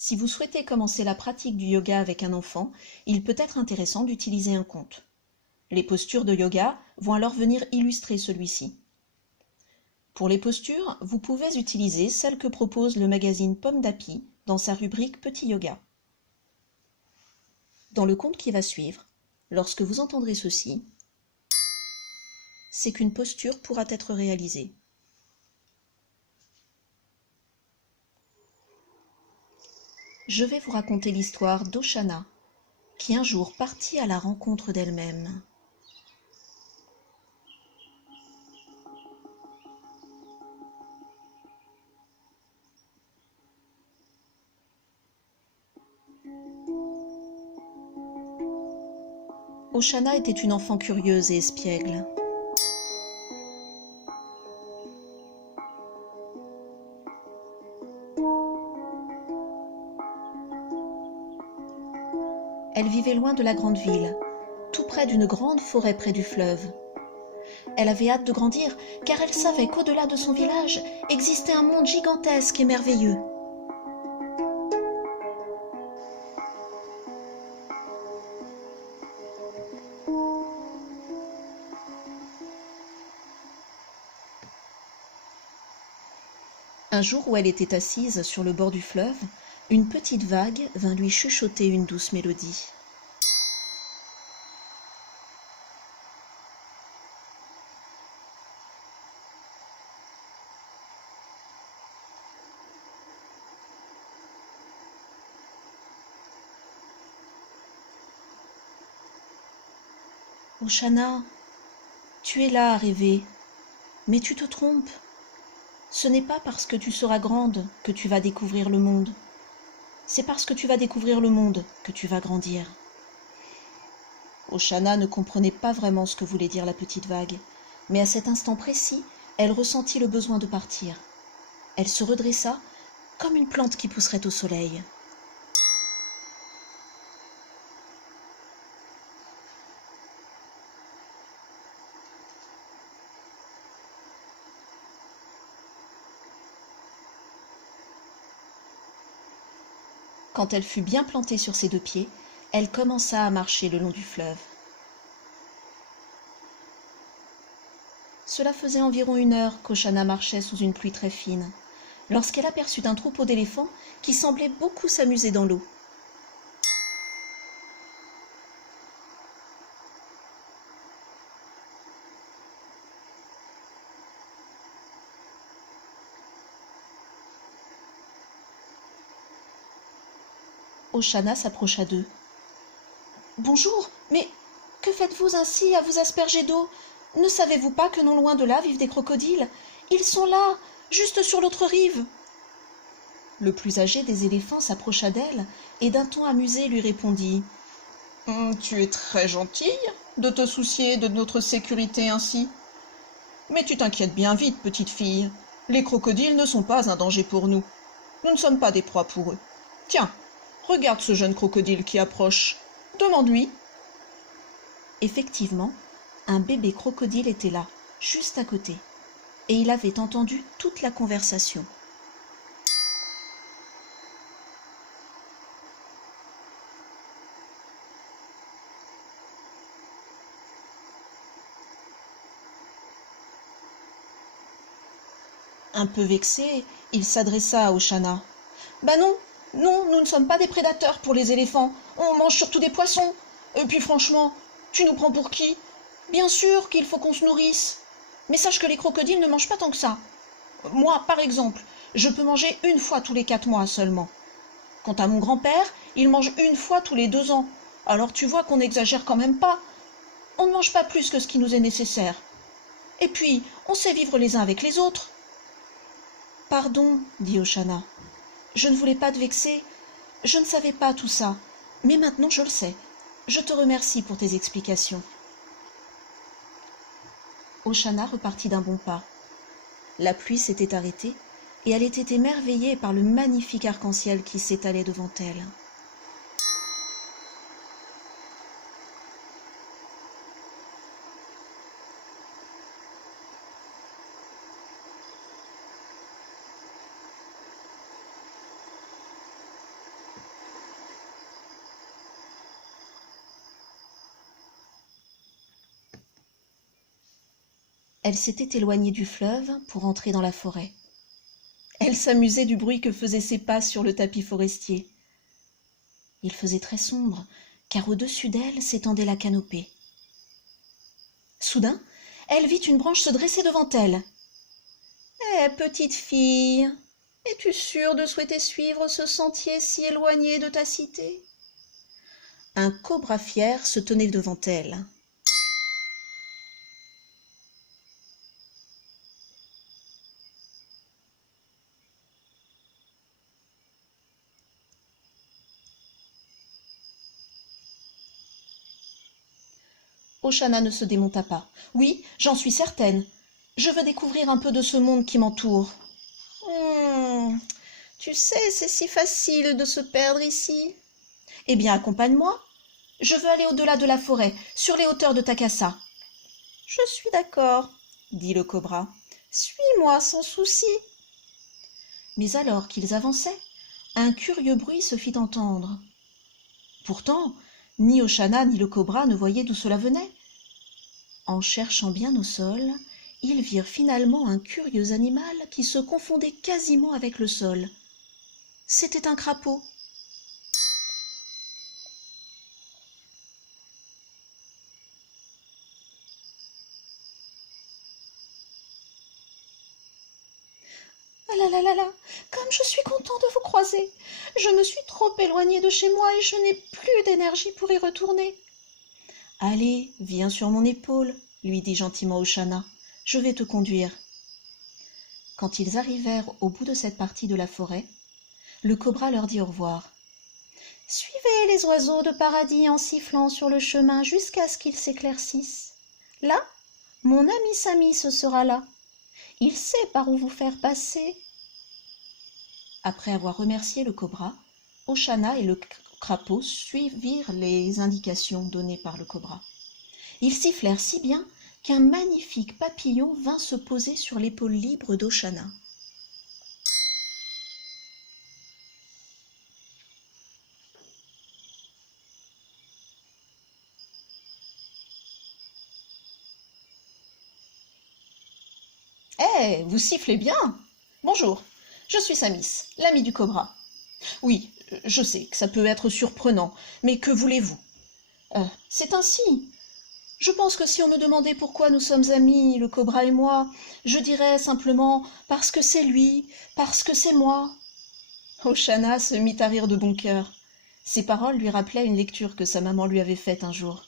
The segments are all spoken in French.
Si vous souhaitez commencer la pratique du yoga avec un enfant, il peut être intéressant d'utiliser un conte. Les postures de yoga vont alors venir illustrer celui-ci. Pour les postures, vous pouvez utiliser celles que propose le magazine Pomme d'Api dans sa rubrique Petit Yoga. Dans le conte qui va suivre, lorsque vous entendrez ceci, c'est qu'une posture pourra être réalisée. Je vais vous raconter l'histoire d'Oshana, qui un jour partit à la rencontre d'elle-même. Oshana était une enfant curieuse et espiègle. Elle vivait loin de la grande ville, tout près d'une grande forêt près du fleuve. Elle avait hâte de grandir, car elle savait qu'au-delà de son village existait un monde gigantesque et merveilleux. Un jour où elle était assise sur le bord du fleuve, une petite vague vint lui chuchoter une douce mélodie. Oshana, tu es là à rêver, mais tu te trompes. Ce n'est pas parce que tu seras grande que tu vas découvrir le monde. C'est parce que tu vas découvrir le monde que tu vas grandir. Oshana ne comprenait pas vraiment ce que voulait dire la petite vague, mais à cet instant précis, elle ressentit le besoin de partir. Elle se redressa comme une plante qui pousserait au soleil. Quand elle fut bien plantée sur ses deux pieds, elle commença à marcher le long du fleuve. Cela faisait environ 1 heure qu'Oshana marchait sous une pluie très fine, lorsqu'elle aperçut un troupeau d'éléphants qui semblait beaucoup s'amuser dans l'eau. Oshana s'approcha d'eux. « Bonjour, mais que faites-vous ainsi à vous asperger d'eau? Ne savez-vous pas que non loin de là vivent des crocodiles? Ils sont là, juste sur l'autre rive. » Le plus âgé des éléphants s'approcha d'elle et d'un ton amusé lui répondit « Tu es très gentille de te soucier de notre sécurité ainsi. Mais tu t'inquiètes bien vite, petite fille. Les crocodiles ne sont pas un danger pour nous. Nous ne sommes pas des proies pour eux. Tiens, regarde ce jeune crocodile qui approche. Demande-lui. » Effectivement, un bébé crocodile était là, juste à côté, et il avait entendu toute la conversation. Un peu vexé, il s'adressa à Oshana. « Bah non, non, nous ne sommes pas des prédateurs pour les éléphants, on mange surtout des poissons. Et puis franchement, tu nous prends pour qui? Bien sûr qu'il faut qu'on se nourrisse. Mais sache que les crocodiles ne mangent pas tant que ça. Moi, par exemple, je peux manger 1 fois tous les 4 mois seulement. Quant à mon grand-père, il mange 1 fois tous les 2 ans. Alors tu vois qu'on n'exagère quand même pas. On ne mange pas plus que ce qui nous est nécessaire. Et puis, on sait vivre les uns avec les autres. » « Pardon, dit Oshana. Je ne voulais pas te vexer. Je ne savais pas tout ça. Mais maintenant je le sais. Je te remercie pour tes explications. » Oshana repartit d'un bon pas. La pluie s'était arrêtée et elle était émerveillée par le magnifique arc-en-ciel qui s'étalait devant elle. Elle s'était éloignée du fleuve pour entrer dans la forêt. Elle s'amusait du bruit que faisaient ses pas sur le tapis forestier. Il faisait très sombre, car au-dessus d'elle s'étendait la canopée. Soudain, elle vit une branche se dresser devant elle. « Eh, petite fille, es-tu sûre de souhaiter suivre ce sentier si éloigné de ta cité ?» Un cobra fier se tenait devant elle. Oshana ne se démonta pas. « Oui, j'en suis certaine. Je veux découvrir un peu de ce monde qui m'entoure. Tu sais, c'est si facile de se perdre ici. Eh bien, accompagne-moi. Je veux aller au-delà de la forêt, sur les hauteurs de Takassa. »« Je suis d'accord, » dit le cobra. « Suis-moi sans souci. » Mais alors qu'ils avançaient, un curieux bruit se fit entendre. Pourtant, ni Oshana ni le cobra ne voyaient d'où cela venait. En cherchant bien au sol, ils virent finalement un curieux animal qui se confondait quasiment avec le sol. C'était un crapaud. Ah là là là là, comme je suis content de vous croiser. Je me suis trop éloignée de chez moi et je n'ai plus d'énergie pour y retourner. « Allez, viens sur mon épaule, » lui dit gentiment Oshana. « Je vais te conduire. » Quand ils arrivèrent au bout de cette partie de la forêt, le cobra leur dit au revoir. « Suivez les oiseaux de paradis en sifflant sur le chemin jusqu'à ce qu'ils s'éclaircissent. Là, mon ami Sami se sera là. Il sait par où vous faire passer. » Après avoir remercié le cobra, Oshana et le crapaud suivirent les indications données par le cobra. Ils sifflèrent si bien qu'un magnifique papillon vint se poser sur l'épaule libre d'Oshana. « Eh, vous sifflez bien! Bonjour, je suis Samis, l'ami du cobra. Oui, je sais que ça peut être surprenant, mais que voulez-vous? C'est ainsi. Je pense que si on me demandait pourquoi nous sommes amis, le cobra et moi, je dirais simplement parce que c'est lui, parce que c'est moi. » Oshana se mit à rire de bon cœur. Ces paroles lui rappelaient une lecture que sa maman lui avait faite un jour,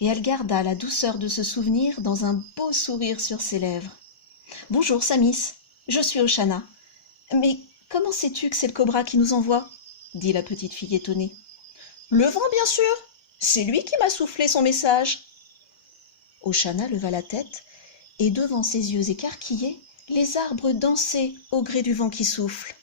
et elle garda la douceur de ce souvenir dans un beau sourire sur ses lèvres. « Bonjour, Samis, je suis Oshana. Mais comment sais-tu que c'est le cobra qui nous envoie ?» dit la petite fille étonnée. « Le vent, bien sûr. C'est lui qui m'a soufflé son message. » Oshana leva la tête, et devant ses yeux écarquillés, les arbres dansaient au gré du vent qui souffle.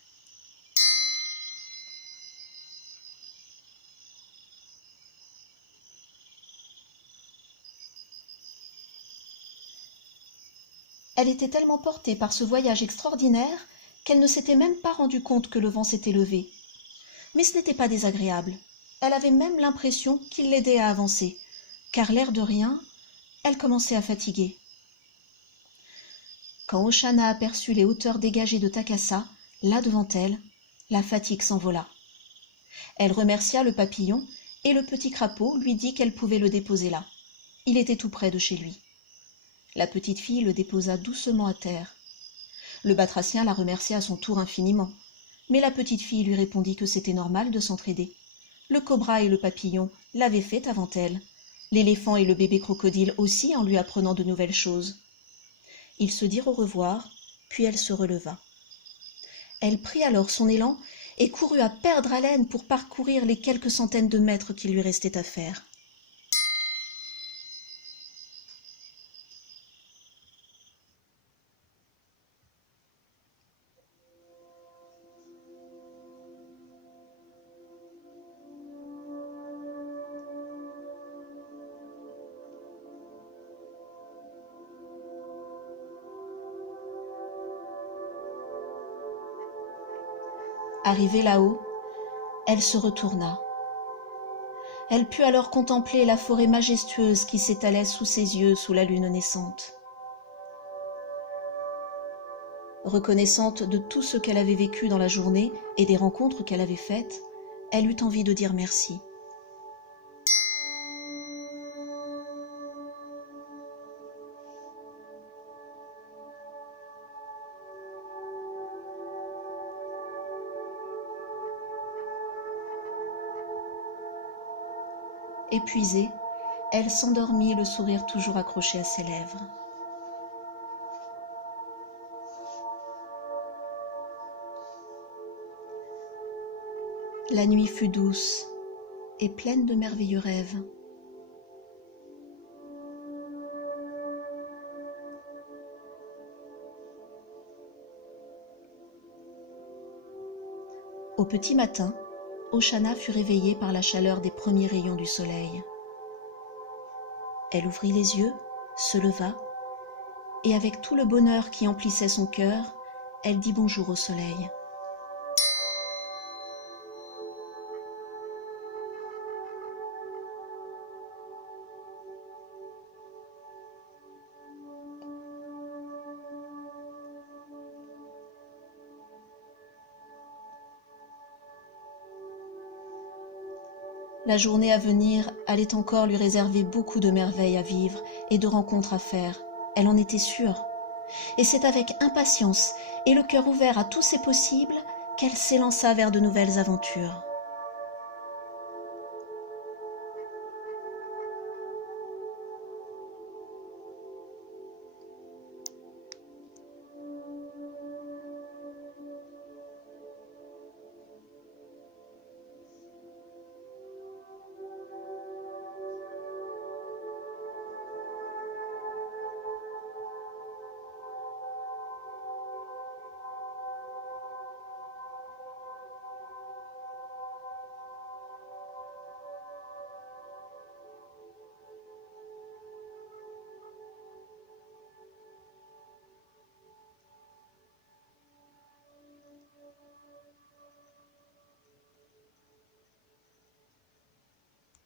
Elle était tellement portée par ce voyage extraordinaire qu'elle ne s'était même pas rendue compte que le vent s'était levé. Mais ce n'était pas désagréable. Elle avait même l'impression qu'il l'aidait à avancer, car l'air de rien, elle commençait à fatiguer. Quand Oshana aperçut les hauteurs dégagées de Takassa, là devant elle, la fatigue s'envola. Elle remercia le papillon et le petit crapaud lui dit qu'elle pouvait le déposer là. Il était tout près de chez lui. La petite fille le déposa doucement à terre. Le batracien la remercia à son tour infiniment, mais la petite fille lui répondit que c'était normal de s'entraider. Le cobra et le papillon l'avaient fait avant elle, l'éléphant et le bébé crocodile aussi en lui apprenant de nouvelles choses. Ils se dirent au revoir, puis elle se releva. Elle prit alors son élan et courut à perdre haleine pour parcourir les quelques centaines de mètres qu'il lui restait à faire. Arrivée là-haut, elle se retourna. Elle put alors contempler la forêt majestueuse qui s'étalait sous ses yeux sous la lune naissante. Reconnaissante de tout ce qu'elle avait vécu dans la journée et des rencontres qu'elle avait faites, elle eut envie de dire merci. Épuisée, elle s'endormit, le sourire toujours accroché à ses lèvres. La nuit fut douce et pleine de merveilleux rêves. Au petit matin, Oshana fut réveillée par la chaleur des premiers rayons du soleil. Elle ouvrit les yeux, se leva, et avec tout le bonheur qui emplissait son cœur, elle dit bonjour au soleil. La journée à venir allait encore lui réserver beaucoup de merveilles à vivre et de rencontres à faire, elle en était sûre. Et c'est avec impatience et le cœur ouvert à tous ses possibles qu'elle s'élança vers de nouvelles aventures.